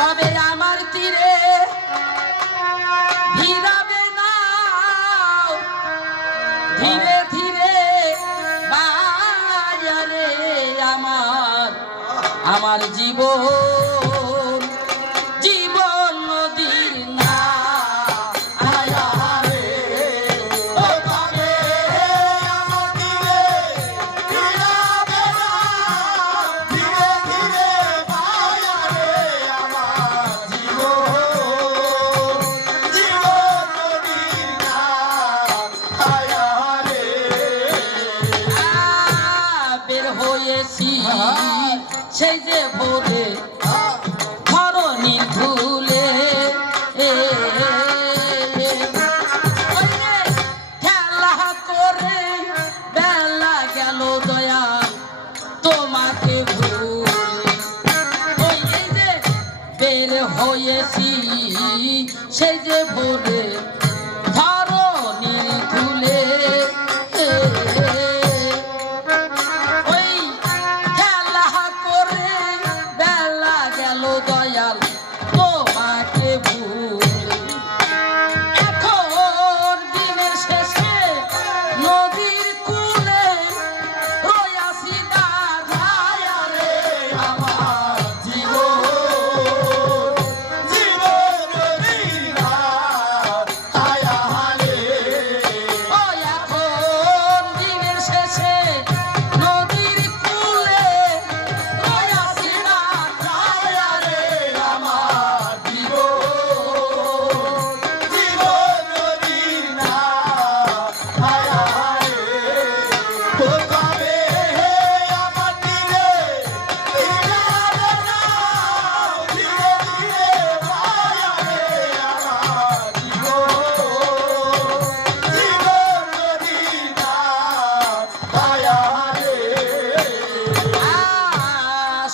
তবে আমার তীরে। ভিড়াবে না ধীরে ধীরে বাজারে আমার আমার জীবন। বের হয়েছি সেই যে ভোরে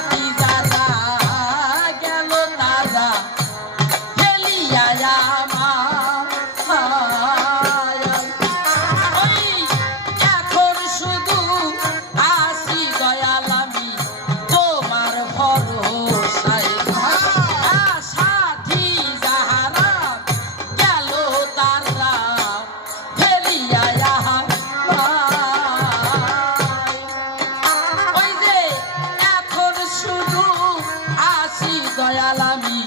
happy. I love you.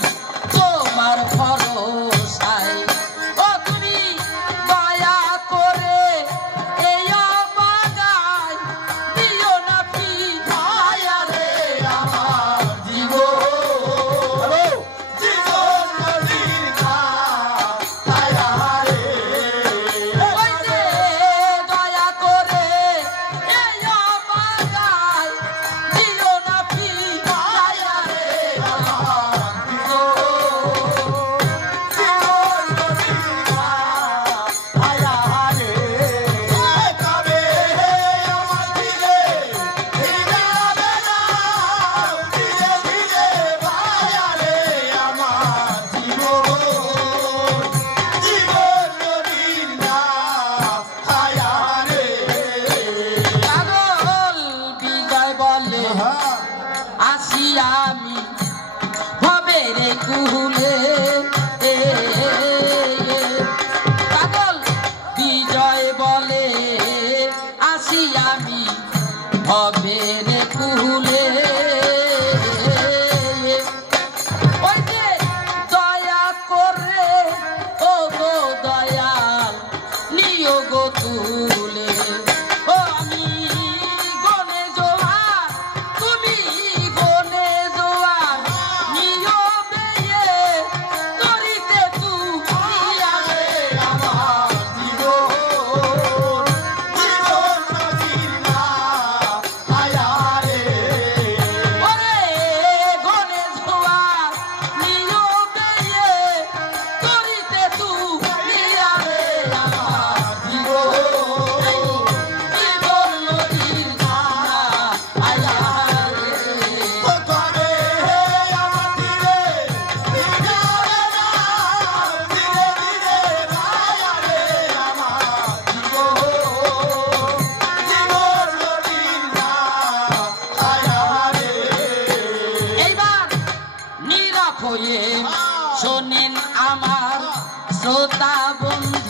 Miami. শোনেন আমার শ্রোতা বন্ধুগণ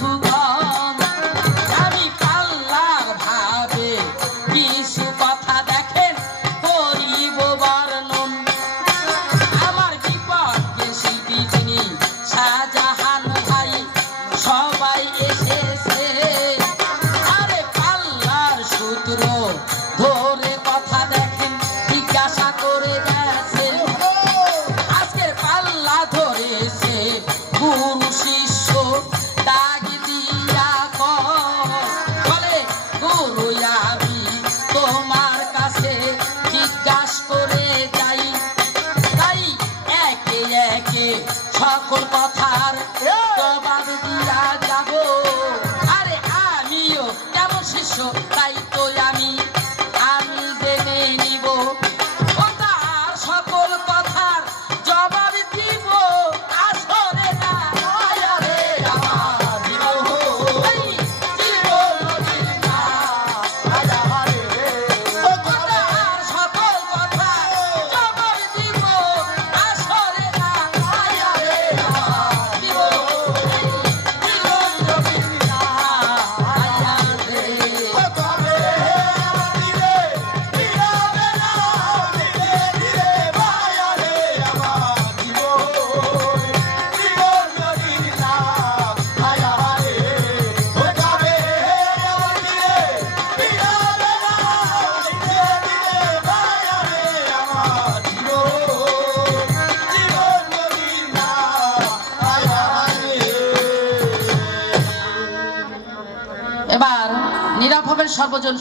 heart সর্বজন